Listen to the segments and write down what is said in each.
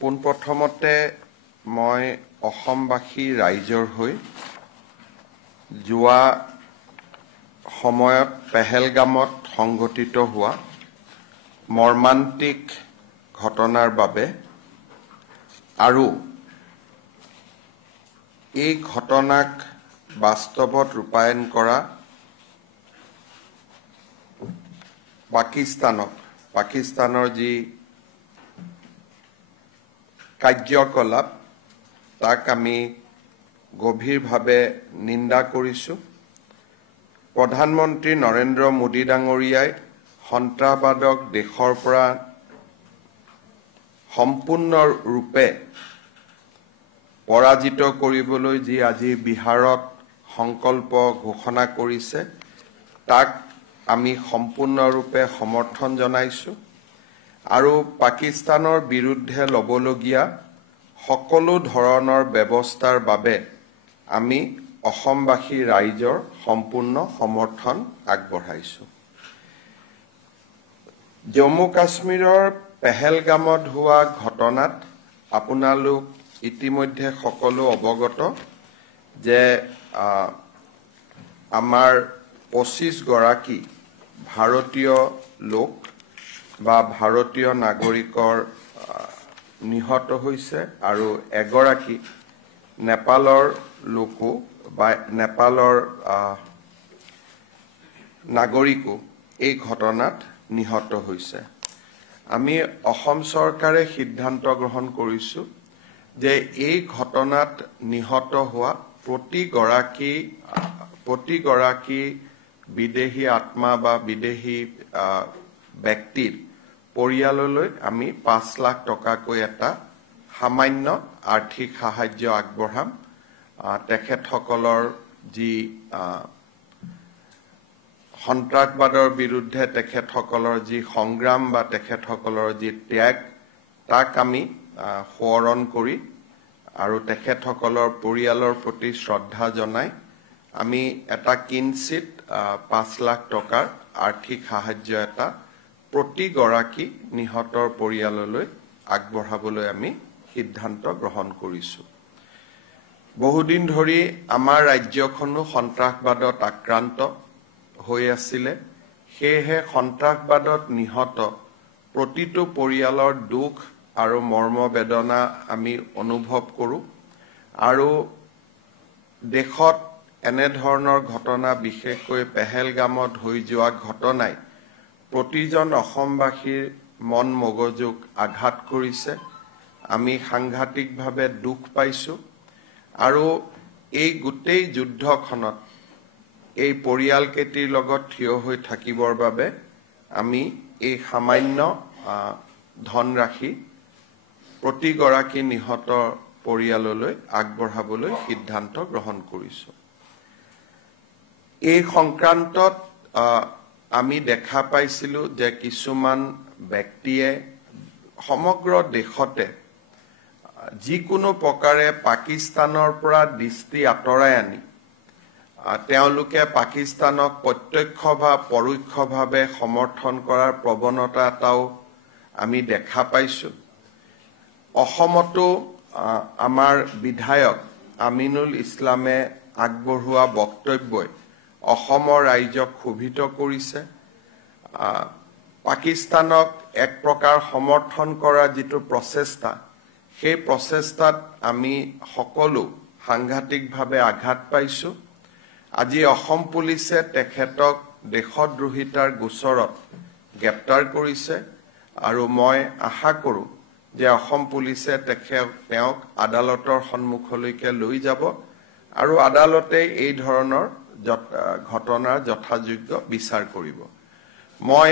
পোনপ্ৰথমতে মই অসমবাসী ৰাইজৰ হৈ যোৱা সময়ত পেহেলগামত সংঘটিত হোৱা মৰ্মান্তিক ঘটনাৰ বাবে আৰু এই ঘটনাক বাস্তৱত ৰূপায়ণ কৰা পাকিস্তানৰ যি কাৰ্যকলাপ তাক আমি গভীৰভাৱে নিন্দা কৰিছোঁ। প্ৰধানমন্ত্ৰী নৰেন্দ্ৰ মোদী ডাঙৰীয়াই সন্ত্ৰাসবাদক দেশৰ পৰা সম্পূৰ্ণৰূপে পৰাজিত কৰিবলৈ যি আজি বিহাৰত সংকল্প ঘোষণা কৰিছে তাক আমি সম্পূৰ্ণৰূপে সমৰ্থন জনাইছোঁ আৰু পাকিস্তানৰ বিৰুদ্ধে ল'বলগীয়া সকলো ধৰণৰ ব্যৱস্থাৰ বাবে আমি অসমবাসী ৰাইজৰ সম্পূৰ্ণ সমৰ্থন আগবঢ়াইছোঁ। জম্মু কাশ্মীৰৰ পেহেলগামত হোৱা ঘটনাত আপোনালোক ইতিমধ্যে সকলো অৱগত যে আমাৰ 25 গৰাকী ভাৰতীয় লোক বা ভাৰতীয় নাগৰিকৰ নিহত হৈছে আৰু এগৰাকী নেপালৰ লোকো বা নেপালৰ নাগৰিকো এই ঘটনাত নিহত হৈছে। আমি অসম চৰকাৰে সিদ্ধান্ত গ্ৰহণ কৰিছোঁ যে এই ঘটনাত নিহত হোৱা প্ৰতিগৰাকী বিদেশী আত্মা বা বিদেশী ব্যক্তিৰ পৰিয়াললৈ আমি 5 লাখ টকাকৈ এটা সামান্য আৰ্থিক সাহায্য আগবঢ়াম। তেখেতসকলৰ যি সন্ত্ৰাসবাদৰ বিৰুদ্ধে তেখেতসকলৰ যি সংগ্ৰাম বা তেখেতসকলৰ যি ত্যাগ তাক আমি সোঁৱৰণ কৰি আৰু তেখেতসকলৰ পৰিয়ালৰ প্ৰতি শ্ৰদ্ধা জনাই আমি এটা কিঞ্চিত 5 লাখ টকাৰ আৰ্থিক সাহায্য এটা প্ৰতিগৰাকী নিহতৰ পৰিয়াললৈ আগবঢ়াবলৈ আমি সিদ্ধান্ত গ্ৰহণ কৰিছোঁ। বহুদিন ধৰি আমাৰ ৰাজ্যখনো সন্ত্ৰাসবাদত আক্ৰান্ত হৈ আছিলে, সেয়েহে সন্ত্ৰাসবাদত নিহত প্ৰতিটো পৰিয়ালৰ দুখ আৰু মৰ্মবেদনা আমি অনুভৱ কৰোঁ আৰু দেশত এনেধৰণৰ ঘটনা বিশেষকৈ পেহেলগামত হৈ যোৱা ঘটনাই প্ৰতিজন অসমবাসীৰ মন মগজুক আঘাত কৰিছে। আমি সাংঘাতিকভাৱে দুখ পাইছোঁ আৰু এই গোটেই যুদ্ধখনত এই পৰিয়ালকেইটিৰ লগত থিয় হৈ থাকিবৰ বাবে আমি এই সামান্য ধনৰাশি প্ৰতিগৰাকী নিহত পৰিয়াললৈ আগবঢ়াবলৈ সিদ্ধান্ত গ্ৰহণ কৰিছোঁ। এই সংক্ৰান্তত আমি দেখা পাইছিলোঁ যে কিছুমান ব্যক্তিয়ে সমগ্ৰ দেশতে যিকোনো প্ৰকাৰে পাকিস্তানৰ পৰা দৃষ্টি আঁতৰাই আনি তেওঁলোকে পাকিস্তানক প্ৰত্যক্ষ বা পৰোক্ষভাৱে সমৰ্থন কৰাৰ প্ৰৱণতা এটাও আমি দেখা পাইছোঁ। অসমতো আমাৰ বিধায়ক আমিনুল ইছলামে আগবঢ়োৱা বক্তব্যই অসমৰ ৰাইজক ক্ষোভিত কৰিছে। পাকিস্তানক এক প্ৰকাৰ সমৰ্থন কৰাৰ যিটো প্ৰচেষ্টা সেই প্ৰচেষ্টাত আমি সকলো সাংঘাতিকভাৱে আঘাত পাইছোঁ। আজি অসম পুলিচে তেখেতক দেশদ্ৰোহিতাৰ গোচৰত গ্ৰেপ্তাৰ কৰিছে আৰু মই আশা কৰোঁ যে অসম পুলিচে তেওঁক আদালতৰ সন্মুখলৈকে লৈ যাব আৰু আদালতে এই ধৰণৰ ঘটনাৰ যথাযোগ্য বিচাৰ কৰিব। মই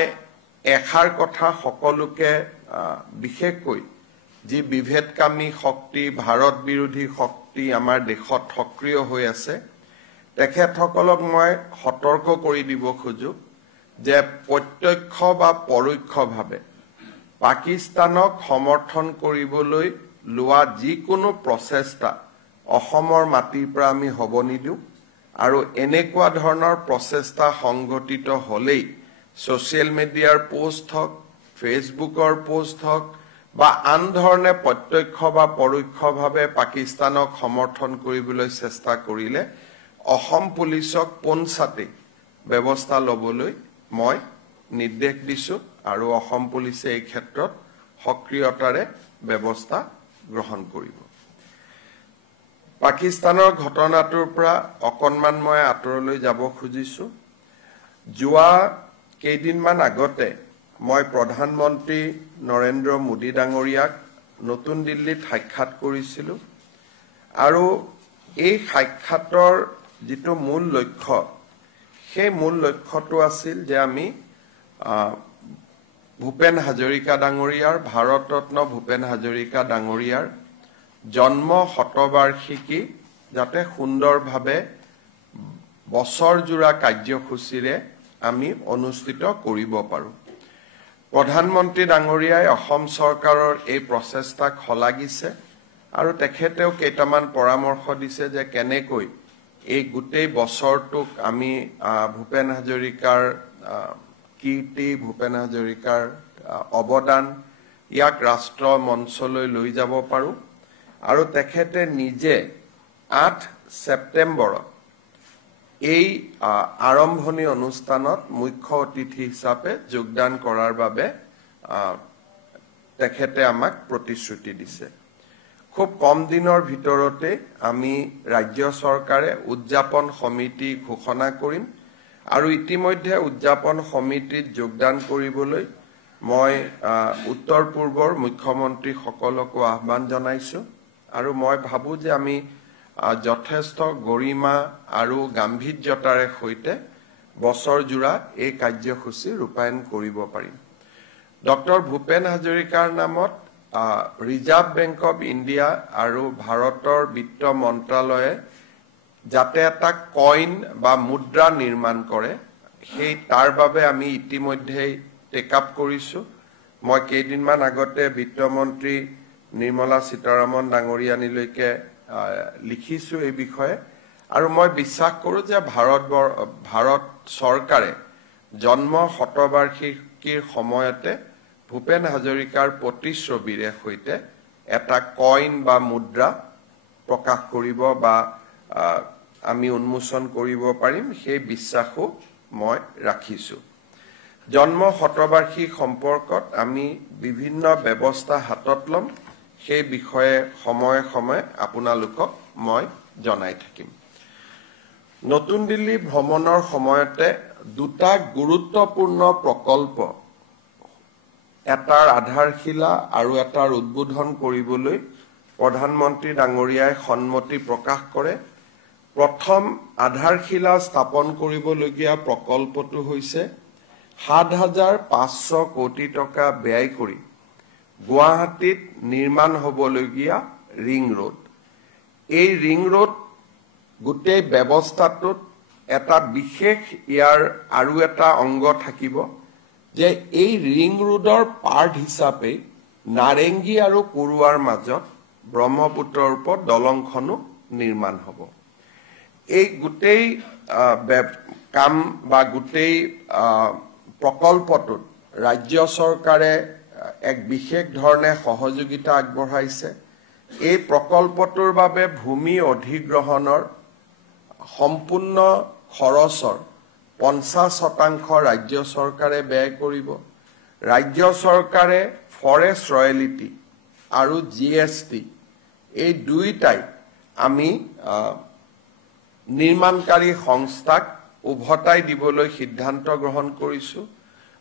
এষাৰ কথা সকলোকে বিশেষকৈ যি বিভেদকামী শক্তি ভাৰত বিৰোধী শক্তি আমাৰ দেশত সক্ৰিয় হৈ আছে তেখেতসকলক মই সতৰ্ক কৰি দিব খোজো যে প্ৰত্যক্ষ বা পৰোক্ষভাৱে পাকিস্তানক সমৰ্থন কৰিবলৈ লোৱা যিকোনো প্ৰচেষ্টা অসমৰ মাটিৰ পৰা আমি হ'ব নিদিওঁ আৰু এনেকুৱা ধৰণৰ প্ৰচেষ্টা সংঘটিত হ'লেই ছ'চিয়েল মিডিয়াৰ পোষ্ট হওক ফেচবুকৰ পোষ্ট হওক বা আন ধৰণে প্ৰত্যক্ষ বা পৰোক্ষভাৱে পাকিস্তানক সমৰ্থন কৰিবলৈ চেষ্টা কৰিলে অসম পুলিচক পোনছাটেই ব্যৱস্থা ল'বলৈ মই নিৰ্দেশ দিছো আৰু অসম পুলিচে এই ক্ষেত্ৰত সক্ৰিয়তাৰে ব্যৱস্থা গ্ৰহণ কৰিব। পাকিস্তানৰ ঘটনাটোৰ পৰা অকণমান মই আঁতৰলৈ যাব খুজিছো। যোৱা কেইদিনমান আগতে মই প্ৰধানমন্ত্ৰী নৰেন্দ্ৰ মোদী ডাঙৰীয়াক নতুন দিল্লীত সাক্ষাৎ কৰিছিলোঁ আৰু এই সাক্ষাতৰ যিটো মূল লক্ষ্য সেই মূল লক্ষ্যটো আছিল যে আমি ভূপেন হাজৰিকা ডাঙৰীয়াৰ ভাৰতৰত্ন ভূপেন হাজৰিকা ডাঙৰীয়াৰ জন্ম শতবাৰ্ষিকী যাতে সুন্দৰভাৱে বছৰজোৰা কাৰ্যসূচীৰে আমি অনুষ্ঠিত কৰিব পাৰোঁ। প্ৰধানমন্ত্ৰী ডাঙৰীয়াই অসম চৰকাৰৰ এই প্ৰচেষ্টাক শলাগিছে আৰু তেখেতেও কেইটামান পৰামৰ্শ দিছে যে কেনেকৈ এই গোটেই বছৰটোক আমি ভূপেন হাজৰিকাৰ কীৰ্তি ভূপেন হাজৰিকাৰ অৱদান ইয়াক ৰাষ্ট্ৰ মঞ্চলৈ লৈ যাব পাৰোঁ আৰু তেখেতে নিজে 8 ছেপ্টেম্বৰত এই আৰম্ভণি অনুষ্ঠানত মুখ্য অতিথি হিচাপে যোগদান কৰাৰ বাবে তেখেতে আমাক প্ৰতিশ্ৰুতি দিছে। খুব কম দিনৰ ভিতৰতে আমি ৰাজ্য চৰকাৰে উদযাপন সমিতি ঘোষণা কৰিম আৰু ইতিমধ্যে উদযাপন সমিতিত যোগদান কৰিবলৈ মই উত্তৰ পূৰ্বৰ মুখ্যমন্ত্ৰীসকলকো আহ্বান জনাইছো আৰু মই ভাবোঁ যে আমি যথেষ্ট গৰিমা আৰু গাম্ভীৰ্যতাৰে সৈতে বছৰজোৰা এই কাৰ্যসূচী ৰূপায়ণ কৰিব পাৰিম। ডক্টৰ ভূপেন হাজৰিকাৰ নামত ৰিজাৰ্ভ বেংক অফ ইণ্ডিয়া আৰু ভাৰতৰ বিত্ত মন্ত্ৰালয়ে যাতে এটা কইন বা মুদ্ৰা নিৰ্মাণ কৰে সেই তাৰ বাবে আমি ইতিমধ্যেই টেক আপ কৰিছোঁ। মই কেইদিনমান আগতে বিত্তমন্ত্ৰী নিৰ্মলা সীতাৰামন ডাঙৰীয়ানীলৈকে লিখিছোঁ এই বিষয়ে আৰু মই বিশ্বাস কৰোঁ যে ভাৰত চৰকাৰে জন্ম শতবাৰ্ষিকীৰ সময়তে ভূপেন হাজৰিকাৰ প্ৰতিচ্ছবিৰে সৈতে এটা কইন বা মুদ্ৰা প্ৰকাশ কৰিব বা আমি উন্মোচন কৰিব পাৰিম সেই বিশ্বাসো মই ৰাখিছোঁ। জন্ম শতবাৰ্ষিকী সম্পৰ্কত আমি বিভিন্ন ব্যৱস্থা হাতত ল'ম, সেই বিষয়ে সময়ে সময়ে আপোনালোকক মই জনাই থাকিম। নতুন দিল্লী ভ্ৰমণৰ সময়তে দুটা গুৰুত্বপূৰ্ণ প্ৰকল্প এটাৰ আধাৰশিলা আৰু এটাৰ উদ্বোধন কৰিবলৈ প্ৰধানমন্ত্ৰী ডাঙৰীয়াই সন্মতি প্ৰকাশ কৰে। প্ৰথম আধাৰশিলা স্থাপন কৰিবলগীয়া প্ৰকল্পটো হৈছে ৭,৫০০ কোটি টকা ব্যয় কৰি গুৱাহাটীত নিৰ্মাণ হ'বলগীয়া ৰিং ৰোড। এই ৰিং ৰোড গোটেই ব্যৱস্থাটোত এটা বিশেষ ইয়াৰ আৰু এটা অংগ থাকিব যে এই ৰিং ৰোডৰ পাৰ্ট হিচাপে নাৰেংগী আৰু কুৰুৱাৰ মাজত ব্ৰহ্মপুত্ৰৰ ওপৰত দলংখনো নিৰ্মাণ হ'ব। এই গোটেই কাম বা গোটেই প্ৰকল্পটোত ৰাজ্য চৰকাৰে এক বিশেষ ধৰণে সহযোগিতা আগবঢ়াইছে। এই প্ৰকল্পটোৰ বাবে ভূমি অধিগ্ৰহণৰ সম্পূৰ্ণ খৰচৰ 50% ৰাজ্য চৰকাৰে ব্যয় কৰিব। ৰাজ্য চৰকাৰে ফৰেষ্ট ৰয়েলিটি আৰু GST এই দুইটাই আমি নিৰ্মাণকাৰী সংস্থাক উভতাই দিবলৈ সিদ্ধান্ত গ্ৰহণ কৰিছোঁ।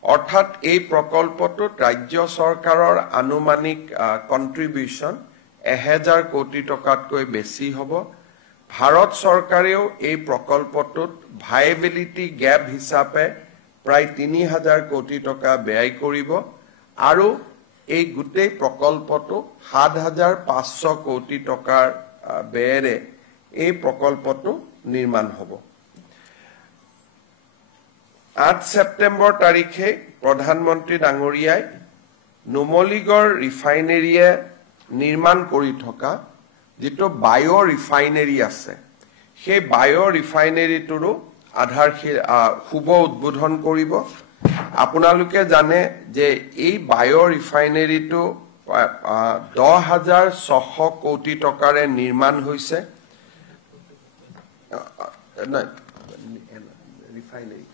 অৰ্থাৎ এই প্ৰকল্পটোত ৰাজ্য চৰকাৰৰ আনুমানিক কণ্ট্ৰিবিউশ্যন 1000 কোটি টকাতকৈ বেছি হ'ব। ভাৰত চৰকাৰেও এই প্ৰকল্পটোত ভাইবিলিটি গেপ হিচাপে প্ৰায় 3000 কোটি টকা ব্যয় কৰিব আৰু এই গোটেই প্ৰকল্পটো ৭,৫০০ কোটি টকাৰ ব্যয়েৰে এই প্ৰকল্পটো নিৰ্মাণ হ'ব। 8 ছেপ্টেম্বৰ তাৰিখে প্ৰধানমন্ত্ৰী ডাঙৰীয়াই নুমলীগড় ৰিফাইনেৰীয়ে নিৰ্মাণ কৰি থকা যিটো বায়' ৰিফাইনেৰী আছে সেই বায়' ৰিফাইনেৰীটোৰো শুভ উদ্বোধন কৰিব। আপোনালোকে জানে যে এই বায়' ৰিফাইনেৰীটো 10,600 কোটি টকাৰে নিৰ্মাণ হৈছে ৰিফাইনাৰী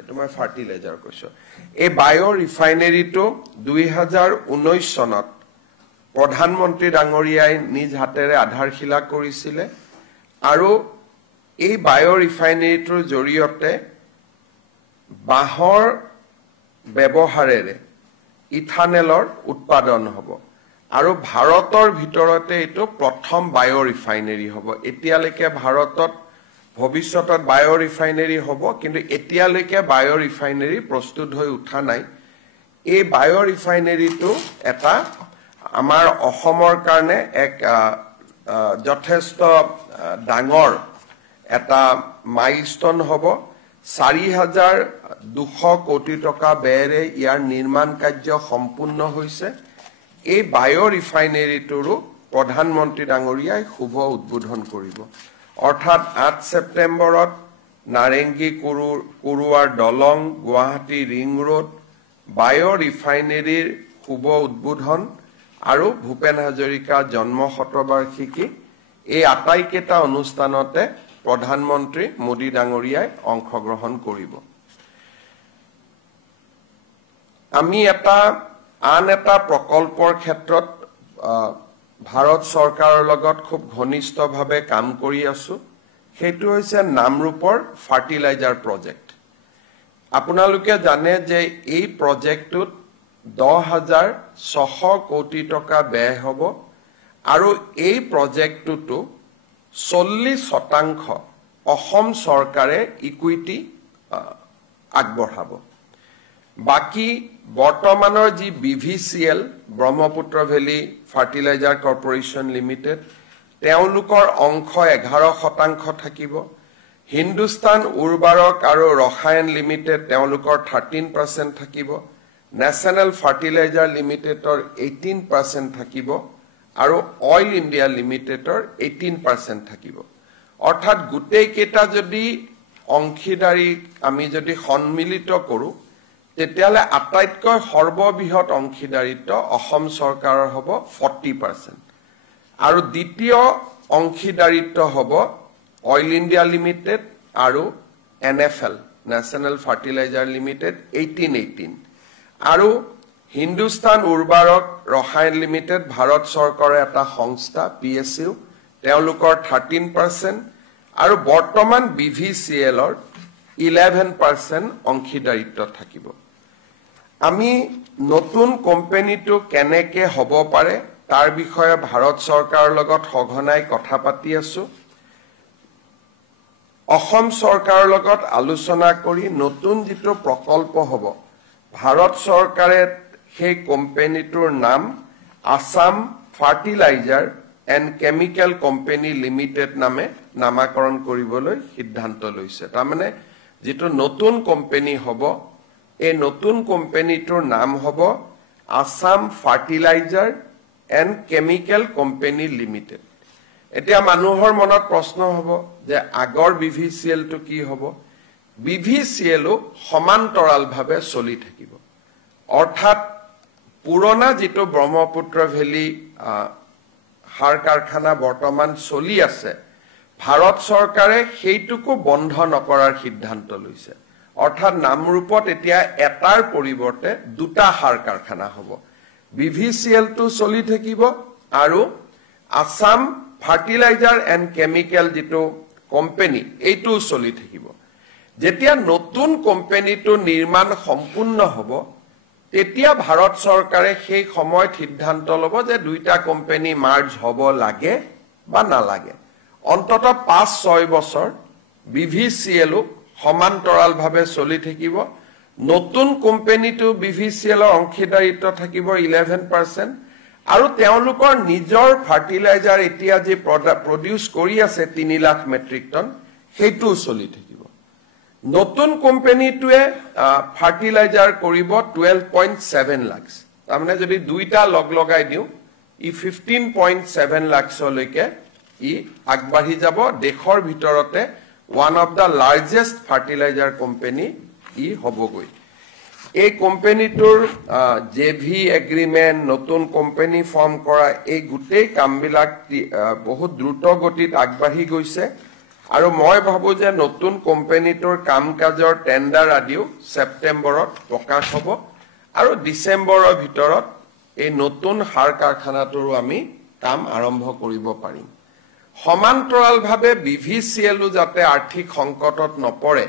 এটো মই ফাৰ্টিলাইজাৰ কৈছো এই বায়ো ৰিফাইনাৰীটো 2019 চনত প্ৰধানমন্ত্ৰী ডাঙৰীয়াই নিজ হাতেৰে আধাৰশিলা কৰিছিলে আৰু এই বায়ো ৰিফাইনাৰীটোৰ জৰিয়তে বাহৰ ব্যৱহাৰেৰে ইথানেলৰ উৎপাদন হ'ব আৰু ভাৰতৰ ভিতৰতে এটো প্ৰথম বায়ো ৰিফাইনাৰী হ'ব এতিয়ালৈকে ভাৰতত ভৱিষ্যতত বায়ো ৰিফাইনাৰী হ'ব কিন্তু এতিয়ালৈকে বায়ো ৰিফাইনাৰী প্ৰস্তুত হৈ উঠা নাই এই বায়ো ৰিফাইনাৰীটো এটা আমাৰ অসমৰ কাৰণে এক যথেষ্ট ডাঙৰ এটা মাইলষ্টন হ'ব 4,200 কোটি টকা ব্যয়েৰে ইয়াৰ নিৰ্মাণ কাৰ্য সম্পূৰ্ণ হৈছে এই বায়ো ৰিফাইনাৰীটোৰো প্ৰধানমন্ত্ৰী ডাঙৰীয়াই শুভ উদ্বোধন কৰিব অৰ্থাৎ 8 ছেপ্টেম্বৰত নাৰেংগী কুৰুৱাৰ দলং গুৱাহাটী ৰিং ৰোড বায়ো ৰিফাইনাৰীৰ শুভ উদ্বোধন আৰু ভূপেন হাজৰিকা জন্ম শতবাৰ্ষিকী এই আটাইকেইটা অনুষ্ঠানতে প্ৰধানমন্ত্ৰী মোদী ডাঙৰীয়াই অংশগ্ৰহণ কৰিব আমি আন এটা প্ৰকল্পৰ ক্ষেত্ৰত ভাৰত চৰকাৰৰ লগত খুব ঘনিষ্ঠভাৱে কাম কৰি আছো সেইটো হৈছে নামৰূপৰ ফাৰ্টিলাইজাৰ প্ৰজেক্ট আপোনালোকে জানে যে এই প্ৰজেক্টটোত 10,600 কোটি টকা ব্যয় হ'ব আৰু এই প্ৰজেক্টটো 40% অসম চৰকাৰে ইকুইটি আগবঢ়াব বাকি বৰ্তমানৰ যি BVCL Brahmaputra valley fertiliser corporation limited তেওঁলোকৰ অংশ 11% থাকিব হিন্দুস্তান উৰ্বাৰক আৰু ৰসায়ন লিমিটেড তেওঁলোকৰ 13% থাকিব নেশ্যনেল ফাৰ্টিলাইজাৰ লিমিটেডৰ 18% থাকিব আৰু অইল ইণ্ডিয়া লিমিটেডৰ 18% থাকিব অৰ্থাৎ গুটেই কেটা যদি অংশীদাৰী আমি যদি সন্মিলিত কৰো তেতিয়ালে আটাইতকৈ সৰ্ববৃহৎ অংশীদাৰিত্ব অসম চৰকাৰৰ হ'ব 40% আৰু দ্বিতীয় অংশীদাৰিত্ব হ'ব অইল ইণ্ডিয়া লিমিটেড আৰু NFL নেশ্যনেল ফাৰ্টিলাইজাৰ লিমিটেড 18 আৰু হিন্দুস্তান উৰ্বাৰক ৰসায়ন লিমিটেড ভাৰত চৰকাৰৰ এটা সংস্থা PSU তেওঁলোকৰ 13% আৰু বৰ্তমান BVCLৰ 11% অংশীদাৰিত্ব থাকিব আমি নতুন কোম্পানীটো কেনেকে হ'ব পাৰে তাৰ বিষয়ে ভাৰত চৰকাৰৰ লগত সঘনাই কথা পাতি আছো অসম চৰকাৰৰ লগত আলোচনা কৰি নতুন যেটো প্ৰকল্প হ'ব ভাৰত চৰকাৰে সেই কোম্পানীটোৰ নাম Assam fertiliser and chemical company limited নামে নামাকৰণ কৰিবলৈ সিদ্ধান্ত লৈছে তাৰমানে যেটো নতুন কোম্পানী হ'ব এই নতুন কোম্পানীটোৰ নাম হ'ব Assam fertiliser and chemical company limited এতিয়া মানুহৰ মনত প্ৰশ্ন হ'ব যে আগৰ BVCL টো কি হ'ব BVCL সমান্তৰালভাৱে চলি থাকিব অৰ্থাৎ পুৰণা যেটো ব্ৰহ্মপুত্ৰ ভেলী সাৰ কাৰখানা বৰ্তমান চলি আছে ভাৰত চৰকাৰে সেইটোকো বন্ধ নকৰাৰ সিদ্ধান্ত লৈছে অৰ্থাৎ নামৰূপত এতিয়া এটাৰ পৰিৱৰ্তে দুটা সাৰ কাৰখানা হ'ব BVCL টো চলি থাকিব আৰু আসাম ফাৰ্টিলাইজাৰ এণ্ড কেমিকেল যেটো কোম্পানী এইটো চলি থাকিব যেতিয়া নতুন কোম্পানীটো নিৰ্মাণ সম্পূৰ্ণ হ'ব তেতিয়া ভাৰত চৰকাৰে সেই সময়ত সিদ্ধান্ত ল'ব যে দুইটা কোম্পানী মাৰ্জ হ'ব লাগে বা নালাগে অন্তত 5-6 বছৰ BVCL সমান্তৰালভাৱে চলি থাকিব নতুন কোম্পানীটো BVCL অংশীদাৰিত্ব থাকিব 11% আৰু তেওঁলোকৰ নিজৰ ফাৰ্টিলাইজাৰ এতিয়া যে প্ৰডিউস কৰি আছে 3 লাখ মেট্ৰিক টন হেতু চলি থাকিব নতুন কোম্পানীটোৱে ফাৰ্টিলাইজাৰ কৰিব 12.7 লাখ তাৰমানে যদি দুইটা লগ লগাই দিও ই 15.7 লাখলৈকে ই আগবাঢ়ি যাব দেশৰ ভিতৰতে one of the largest fertilizer company ই হবগৈ এই কোম্পানীটোৰ জেভি এগ্ৰিমেণ্ট নতুন কোম্পানী ফৰ্ম কৰা এই গোটেই কামবিলাক বহুত দ্ৰুত গতিত আগবাঢ়ি গৈছে আৰু মই ভাবো যে নতুন কোম্পানীটোৰ কাম কাজৰ টেণ্ডাৰ আদিও সেপ্টেম্বৰত প্ৰকাশ হ'ব আৰু ডিসেম্বৰৰ ভিতৰত এই নতুন সাৰ কাৰখানাটোৰো আমি কাম আৰম্ভ কৰিব পাৰিম সমান্তৰালভাৱে বিভিচিএলও যাতে আৰ্থিক সংকটত নপৰে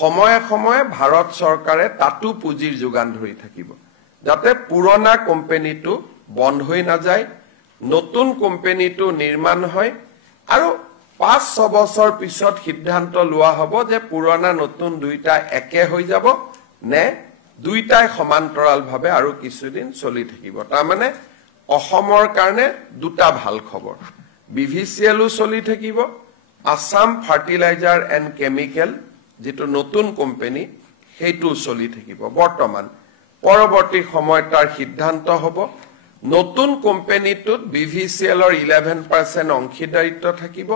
সময়ে সময়ে ভাৰত চৰকাৰে তাতো পুঁজিৰ যোগান ধৰি থাকিব যাতে পুৰণা কোম্পানীটো বন্ধ হৈ নাযায় নতুন কোম্পানীটো নিৰ্মাণ হয় আৰু 5-6 বছৰ পিছত সিদ্ধান্ত লোৱা হ'ব যে পুৰণা নতুন দুইটা একে হৈ যাব নে দুইটাই সমান্তৰালভাৱে আৰু কিছুদিন চলি থাকিব তাৰ মানে অসমৰ কাৰণে দুটা ভাল খবৰ বিভিচিএলও চলি থাকিব আসাম ফাৰ্টিলাইজাৰ এণ্ড কেমিকেল যেটো নতুন কোম্পানী হেতু চলি থাকিব বৰ্তমান পৰৱৰ্তী সময়ত তাৰ সিদ্ধান্ত হ'ব নতুন কোম্পানীটোত বিভিচিএলৰ 11% অংশীদাৰিত্ব থাকিব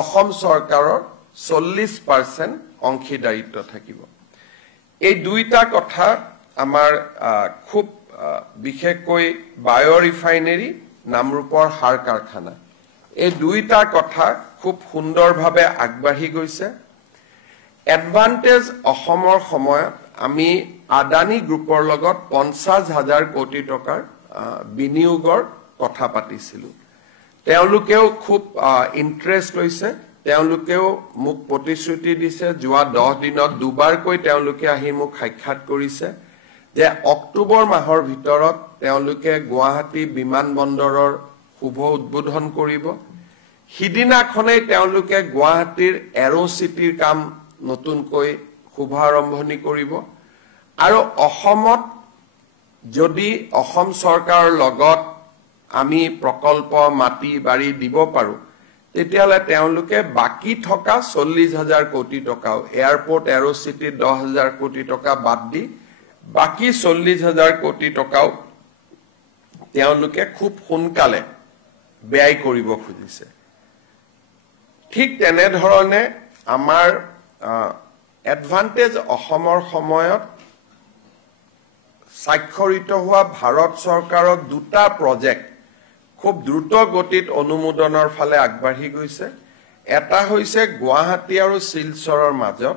অসম চৰকাৰৰ 40% অংশীদাৰিত্ব থাকিব এই দুইটা কথা আমাৰ খুব বিশেষকৈ বায়ো ৰিফাইনাৰী নামৰূপৰ সাৰ কাৰখানা এই দুইটা কথা খুব সুন্দৰভাৱে আগবাঢ়ি গৈছে এডভান্টেজ অসমৰ সময়ত আমি আদানী গ্ৰুপৰ লগত 50,000 কোটি টকাৰ বিনিয়োগৰ কথা পাতিছিলো তেওঁলোকেও খুব ইন্টাৰেষ্ট লৈছে তেওঁলোকেও মোক প্ৰতিশ্ৰুতি দিছে যোৱা 10 দিনত দুবাৰকৈ তেওঁলোকে আহি মোক সাক্ষাৎ কৰিছে যে অক্টোবৰ মাহৰ ভিতৰত তেওঁলোকে গুৱাহাটী বিমানবন্দৰৰ শুভ উদ্বোধন কৰিব হিদিনাখনেই তেওঁলোকে গুৱাহাটীৰ এৰো চিটিৰ কাম নতুনকৈ শুভাৰম্ভণি কৰিব আৰু অসমত যদি অসম চৰকাৰৰ লগত আমি প্ৰকল্প মাটি বাৰী দিব পাৰো তেতিয়ালে তেওঁলোকে বাকি থকা 40,000 কোটি টকাও এয়াৰপোৰ্ট এৰো চিটি 10,000 কোটি টকা বাদ দি বাকি 40,000 কোটি টকাও তেওঁলোকে খুব সোনকালে ব্যয় কৰিব খুজিছে ঠিক তেনে ধৰণে আমাৰ এডভান্টেজ অসমৰ সময়ত স্বাক্ষৰিত হোৱা ভাৰত চৰকাৰৰ দুটা প্ৰজেক্ট খুব দ্ৰুত গতিত অনুমোদনৰ ফালে আগবাঢ়ি গৈছে এটা হৈছে গুৱাহাটী আৰু শিলচৰৰ মাজত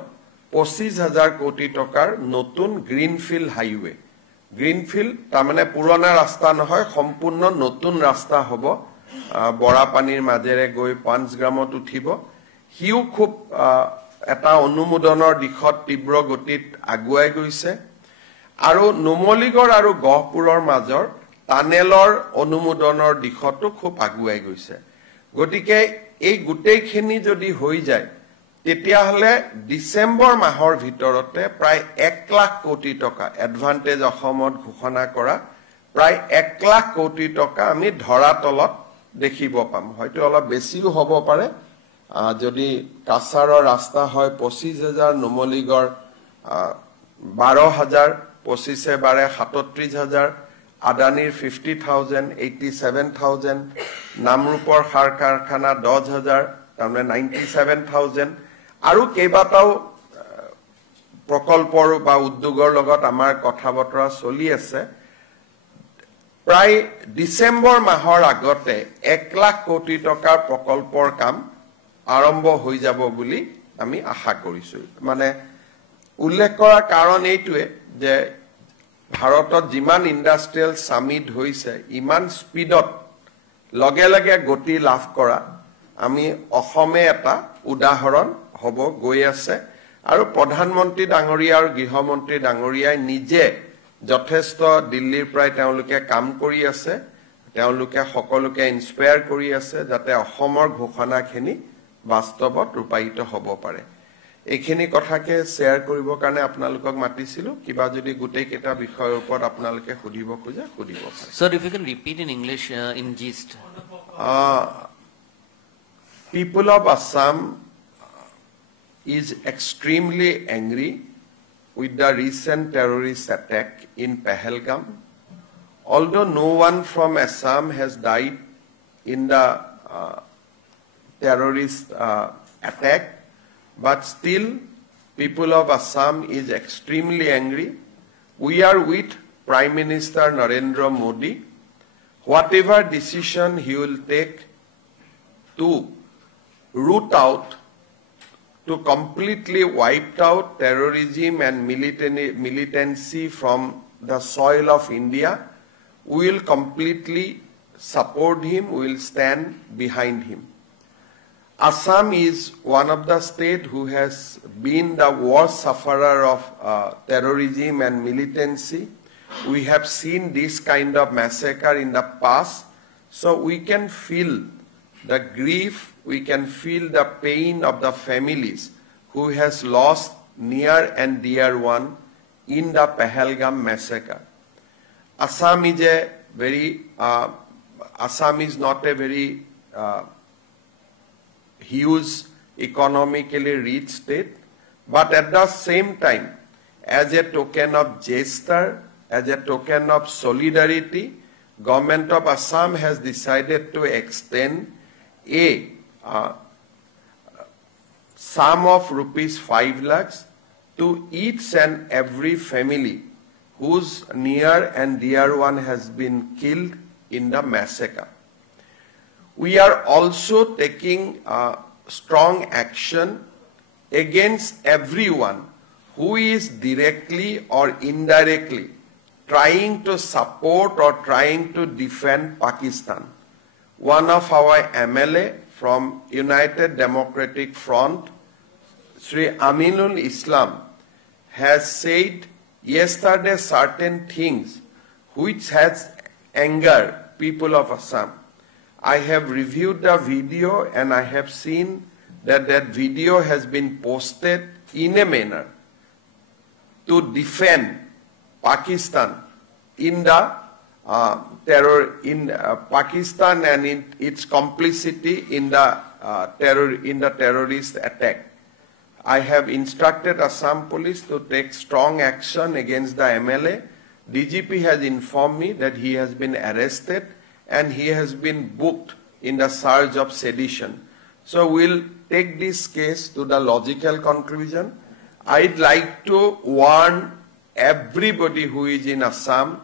25,000 কোটি টকাৰ নতুন গ্ৰীনফিল্ড হাইৱে গ্ৰীনফিল্ড তাৰ মানে পুৰণা ৰাস্তা নহয় সম্পূৰ্ণ নতুন ৰাস্তা হ'ব বৰাপানীৰ মাজেৰে গৈ পাঞ্চগ্ৰামত উঠিব হিউ খুব এটা অনুমোদনৰ দিশত তীব্ৰ গতিত আগুৱাই গৈছে আৰু নুমলীগড় আৰু গহপুৰৰ মাজৰ টানেলৰ অনুমোদনৰ দিশতো খুব আগুৱাই গৈছে গতিকে এই গোটেইখিনি যদি হৈ যায় তেতিয়াহলে ডিসেম্বৰ মাহৰ ভিতৰতে প্ৰায় 1 লাখ কোটি টকা এডভান্টেজ অসমত ঘোষণা কৰা প্ৰায় 1 লাখ কোটি টকা আমি ধৰাতলত দেখিব পাম হয়তো অলপ বেছিও হ'ব পাৰে যদি কাছাৰৰ ৰাস্তা হয় 25,000 নুমলীগড় 12,000 25 বাৰে 37,000 আদানীৰ 50,000 87,000 নামৰূপৰ সাৰ কাৰখানা 10,000 তাৰমানে 97,000 আৰু কেইবাটাও প্ৰকল্পৰ বা উদ্যোগৰ লগত আমাৰ কথা বতৰা চলি আছে প্ৰায় ডিসেম্বৰ মাহৰ আগতে 1 লাখ কোটি টকাৰ প্ৰকল্পৰ কাম আৰম্ভ হৈ যাব বুলি আমি আশা কৰিছো মানে উল্লেখ কৰাৰ কাৰণ এইটোৱে যে ভাৰতত যিমান ইন্ডাষ্ট্ৰিয়েল সামিট হৈছে ইমান স্পিডত লগে লগে গতি লাভ কৰা আমি অসমে এটা উদাহৰণ হ'ব গৈ আছে আৰু প্ৰধানমন্ত্ৰী ডাঙৰীয়া আৰু গৃহমন্ত্ৰী ডাঙৰীয়াই নিজে যথেষ্ট দিল্লীৰ প্ৰায় তেওঁলোকে কাম কৰি আছে তেওঁলোকে সকলোকে ইনস্পায়াৰ কৰি আছে যাতে অসমৰ ঘোষণাখিনি বাস্তৱত ৰূপায়িত হ'ব পাৰে এইখিনি কথাকে শেয়াৰ কৰিবৰ কাৰণে আপোনালোকক মাতিছিলো কিবা যদি গোটেই কেটা বিষয়ৰ ওপৰত আপোনালোকে সুধিব খোজা সুধিব পাৰে Sir, if you can repeat in English in gist. People of Assam is extremely angry with the recent terrorist attack in Pahalgam. Although no one from Assam has died in the terrorist attack, but still people of Assam is extremely angry. we are with Prime Minister Narendra Modi. Whatever decision he will take to root out, to completely wipe out terrorism and militancy from the soil of India, we will completely support him, we will stand behind him. Assam is one of the states who has been the worst sufferer of terrorism and militancy. We have seen this kind of massacre in the past, so we can feel the grief, we can feel the pain of the families who has lost near and dear one in the Pahalgam massacre. Assam is a very, Assam is not a very huge economically rich state, but at the same time, as a token of gesture, as a token of solidarity, Government of Assam has decided to extend a sum of rupees 5 lakhs to each and every family whose near and dear one has been killed in the massacre. We are also taking strong action against everyone who is directly or indirectly trying to support or trying to defend Pakistan. One of our MLA from United Democratic Front, Sri Aminul Islam, has said yesterday certain things which has angered people of Assam. I have reviewed the video and I have seen that that video has been posted in a manner to defend Pakistan in the terror in Pakistan and in its complicity in the terrorist attack. I have instructed Assam Police to take strong action against the MLA. DGP has informed me that he has been arrested and he has been booked in the charge of sedition. So we'll take this case to the logical conclusion. I'd like to warn everybody who is in Assam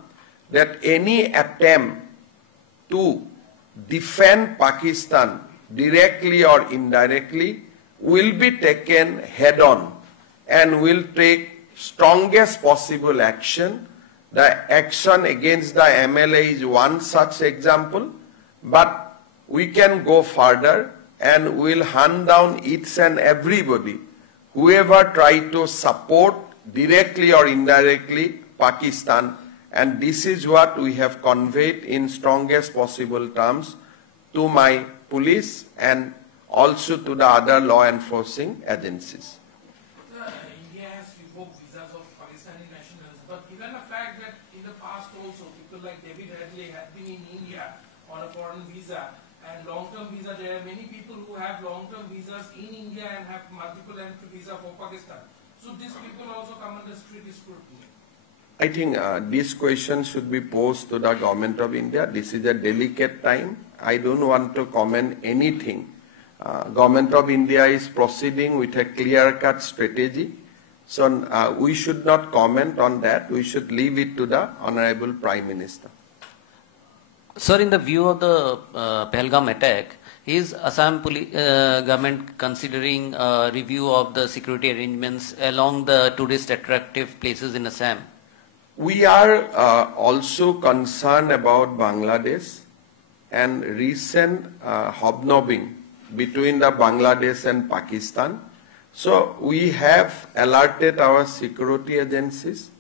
that any attempt to defend Pakistan directly or indirectly will be taken head on and will take strongest possible action. The action against the MLA is one such example, but we can go further and will hunt down each and everybody, whoever try to support directly or indirectly Pakistan, and this is what we have conveyed in strongest possible terms to my police and also to the other law enforcing agencies. India has revoked visas of Pakistani nationals, but given the fact that in the past also people like David Hadley had been in India on a foreign visa and long-term visa, there are many people who have long-term visas in India and have multiple entry visa for Pakistan. So these people also come under strict scrutiny. I think this question should be posed to the Government of India. This is a delicate time. I don't want to comment anything. Government of India is proceeding with a clear-cut strategy. So we should not comment on that. We should leave it to the Honorable Prime Minister. Sir, in the view of the Pahalgam attack, is Assam government considering a review of the security arrangements along the tourist attractive places in Assam? We are also concerned about Bangladesh and recent hobnobbing between the Bangladesh and Pakistan. So we have alerted our security agencies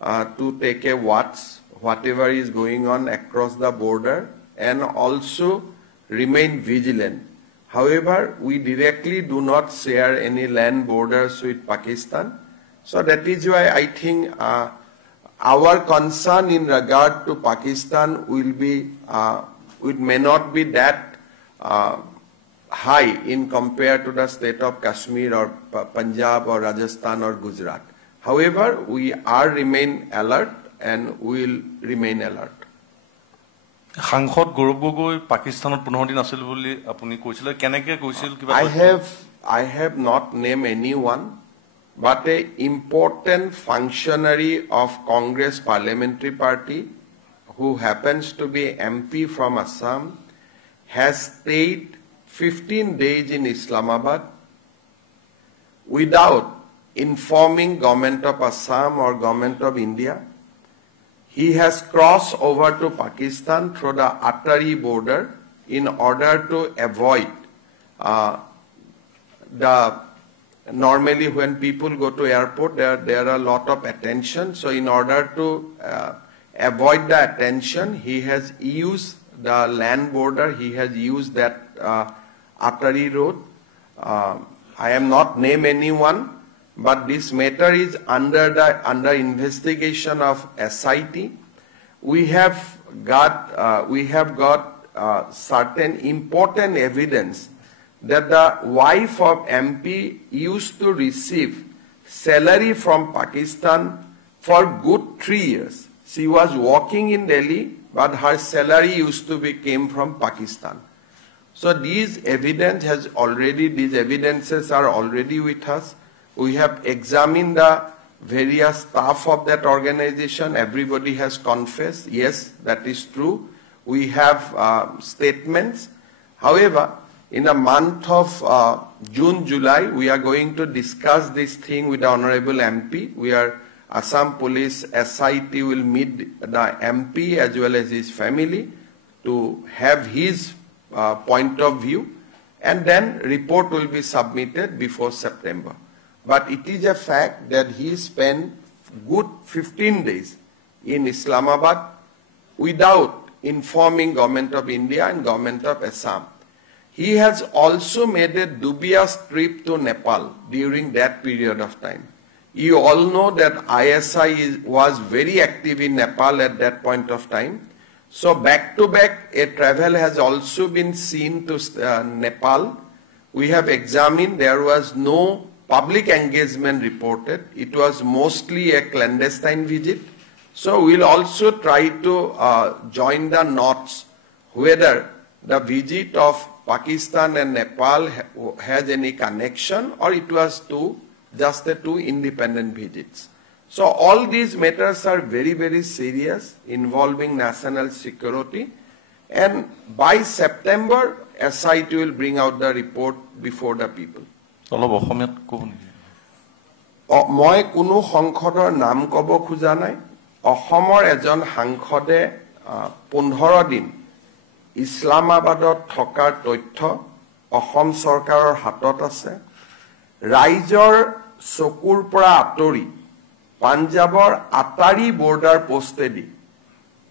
to take a watch whatever is going on across the border and also remain vigilant. However, we directly do not share any land borders with Pakistan. So that is why I think our concern in regard to Pakistan will be, it may not be that high in compared to the state of Kashmir or Punjab or Rajasthan or Gujarat. However, we are remain alert and will remain alert. সাংসদ গৌৰৱ গগৈ পাকিস্তানত 15 দিন আছিল বুলি আপুনি কৈছিল কেনেকৈ কৈছিল কিবা I have not named anyone, but an important functionary of Congress Parliamentary Party who happens to be MP from Assam has stayed 15 days in Islamabad without informing government of Assam or government of India. He has crossed over to Pakistan through the Atari border in order to avoid normally when people go to airport, there are a lot of attention. So in order to avoid the attention, he has used the land border. He has used that Atari road. I am not name anyone, but this matter is under investigation of SIT. We have got certain important evidence that the wife of MP used to receive salary from Pakistan for good 3 years. She was working in Delhi, but her salary used to came from Pakistan. So these evidences are already with us. We have examined the various staff of that organization. Everybody has confessed, yes, that is true. We have statements. However, in the month of June, July, we are going to discuss this thing with the Honorable MP. Assam Police SIT will meet the MP as well as his family to have his point of view, and then report will be submitted before September. But it is a fact that he spent good 15 days in Islamabad without informing Government of India and Government of Assam. He has also made a dubious trip to Nepal during that period of time. You all know that ISI was very active in Nepal at that point of time. So back to back, a travel has also been seen to Nepal. We have examined, there was no public engagement reported. It was mostly a clandestine visit. So we'll also try to join the knots whether the visit of Pakistan and Nepal has any connection or it was just two independent visits. So all these matters are very, very serious, involving national security, and by September, SIT will bring out the report before the people. মই কোনো সংসদৰ নাম কব খোজা নাই অসমৰ এজন সাংসদে 15 দিন ইছলামাবাদত থকাৰ তথ্য অসম চৰকাৰৰ হাতত আছে ৰাইজৰ চকুৰ পৰা আতৰি পাঞ্জাবৰ আটাৰী বৰ্ডাৰ পোষ্টেদি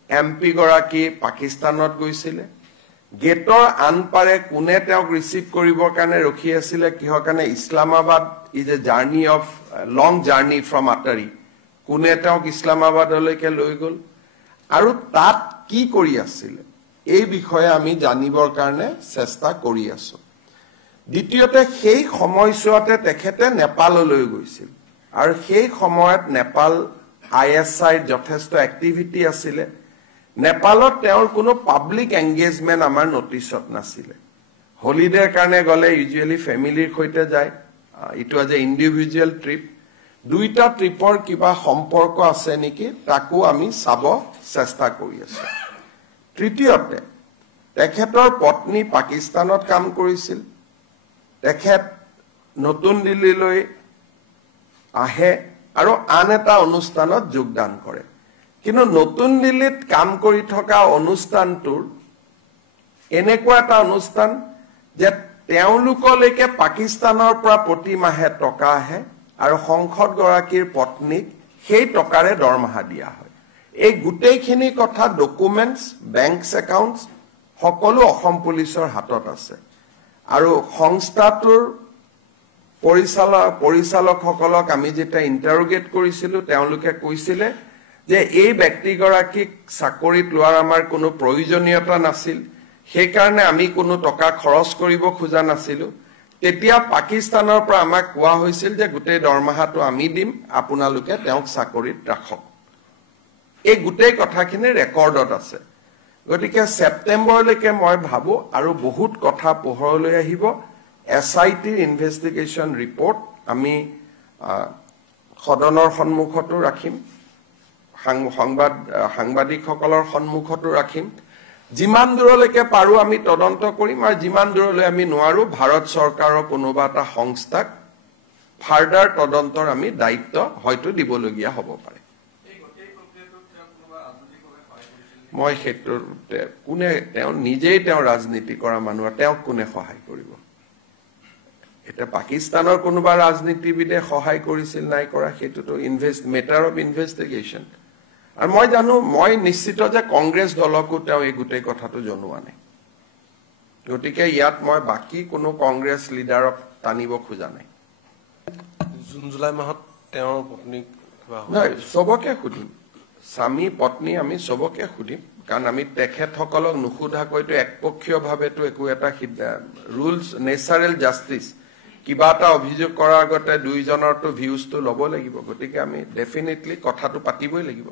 এমপি গৰাকী পাকিস্তানত গৈছিলে গেটৰ আনপাৰে কোনে তেওঁক ৰিসিভ কৰিবৰ কাৰণে ৰখি আছিল কিহৰ কাৰণে Islamabad is a journey of long journey from Atari কোনে তেওঁক ইছলামাবাদলৈকে লৈ গল আৰু তাত কি কৰি আছিল এই বিষয়ে আমি জানিবৰ কাৰণে চেষ্টা কৰি আছো দ্বিতীয়তে সেই সময়ছোৱাতে তেখেতে নেপাললৈ গৈছিল আৰু সেই সময়ত নেপাল ISI যথেষ্ট এক্টিভিটি আছিল নেপালত তেওঁৰ কোনো পাব্লিক এংগেজমেন্ট আমাৰ নোটিছত নাছিল হলিডেৰ কাৰণে গলে ইউজুৱেলি ফ্যামিলিৰ সৈতে যায় it was an individual trip দুইটা ট্ৰিপৰ কিবা সম্পৰ্ক আছে নেকি তাকো আমি চাব চেষ্টা কৰি আছো তৃতীয়তে তেখেতৰ পত্নী পাকিস্তানত কাম কৰিছিল তেখেত নতুন দিল্লীলৈ আহে আৰু আন এটা অনুষ্ঠানত যোগদান কৰে কিন্তু নতুন দিল্লীত কাম কৰি থকা অনুষ্ঠানটোৰ এনেকুৱা এটা অনুষ্ঠান যে তেওঁলোকলৈকে পাকিস্তানৰ পৰা প্ৰতি মাহে টকা আহে আৰু সংসদ গৰাকীৰ পত্নীক সেই টকাৰে দৰমহা দিয়া হয় এই গুটেইখিনি কথা ডকুমেন্টস বেংকস একাউন্টস সকলো অসম পুলিচৰ হাতত আছে আৰু সংস্থাটোৰ পৰিচালকসকলক আমি যেটা ইন্টাৰোগেট কৰিছিলো তেওঁলোকে কৈছিলে যে এই ব্যক্তিগৰাকীক চাকৰিত লোৱাৰ আমাৰ কোনো প্ৰয়োজনীয়তা নাছিল সেই কাৰণে আমি কোনো টকা খৰচ কৰিব খোজা নাছিলো তেতিয়া পাকিস্তানৰ পৰা আমাক কোৱা হৈছিল যে গুটেই দৰমহাটো আমি দিম আপোনালোকে তেওঁক চাকৰিত ৰাখক এই গুটেই কথাখিনি ৰেকৰ্ডত আছে গতিকে সেপ্টেম্বৰলৈকে মই ভাবো আৰু বহুত কথা পোহৰলৈ আহিব SIT ইনভেষ্টিগেচন ৰিপৰ্ট আমি সদনৰ সন্মুখতো ৰাখিম, সাংবাদিকসকলৰ সন্মুখতো ৰাখিম। যিমান দূৰলৈকে পাৰো আমি তদন্ত কৰিম, আৰু যিমান দূৰলৈ আমি নোৱাৰো ভাৰত চৰকাৰৰ কোনোবা এটা সংস্থাক ফাৰ্ডাৰ তদন্তৰ আমি দায়িত্ব হয়তো দিবলগীয়া হ'ব পাৰে। মই ক্ষেত্ৰতে তেওঁ নিজেই ৰাজনীতি কৰা মানুহ, তেওঁক কোনে সহায় কৰিব? এটা পাকিস্তানৰ কোনোবা ৰাজনীতিবিদে সহায় কৰিছিল নাই কৰা, সেইটোতো মেটাৰ অফ ইনভেষ্টিগেশ্যন। আৰু মই জানো, মই নিশ্চিত যে কংগ্ৰেছ দলকো তেওঁ এই গোটেই কথাটো জনোৱা নাই। গতিকে ইয়াত মই বাকী কোনো কংগ্ৰেছ লিডাৰক টানিব খোজা নাই। জুন জুলাই মাহত তেওঁৰ পত্নীক নহয়, চবকে সুধিম, স্বামী পত্নী আমি চবকে সুধিম, কাৰণ আমি তেখেতসকলক নুসুধাকৈতো একপক্ষীয়ভাৱেতো একো এটা ৰুলছ, নেচাৰেল জাষ্টিচ, কিবা এটা অভিযোগ কৰাৰ আগতে দুইজনৰতো ভিউজটো ল'ব লাগিব। গতিকে আমি ডেফিনেটলি কথাটো পাতিবই লাগিব।